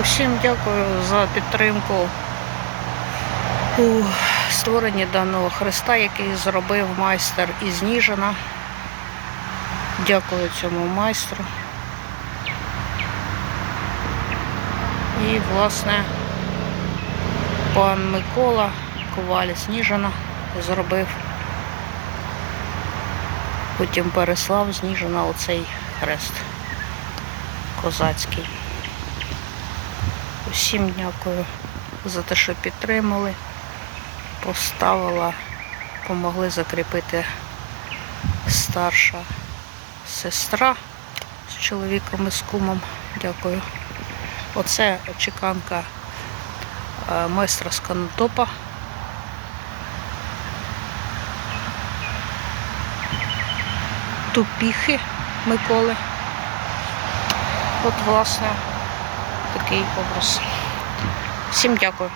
Усім дякую за підтримку у створенні даного хреста, який зробив майстер із Ніжина. Дякую цьому майстру. І, власне, пан Микола Коваль з Ніжина зробив. Потім переслав з оцей хрест козацький. Усім дякую за те, що підтримали, поставила, помогли закріпити старша сестра з чоловіком і з кумом. Дякую. Оце чеканка е, майстра з канотопа. Тупіхи Миколи. От, власне, такий образ. Всім дякую.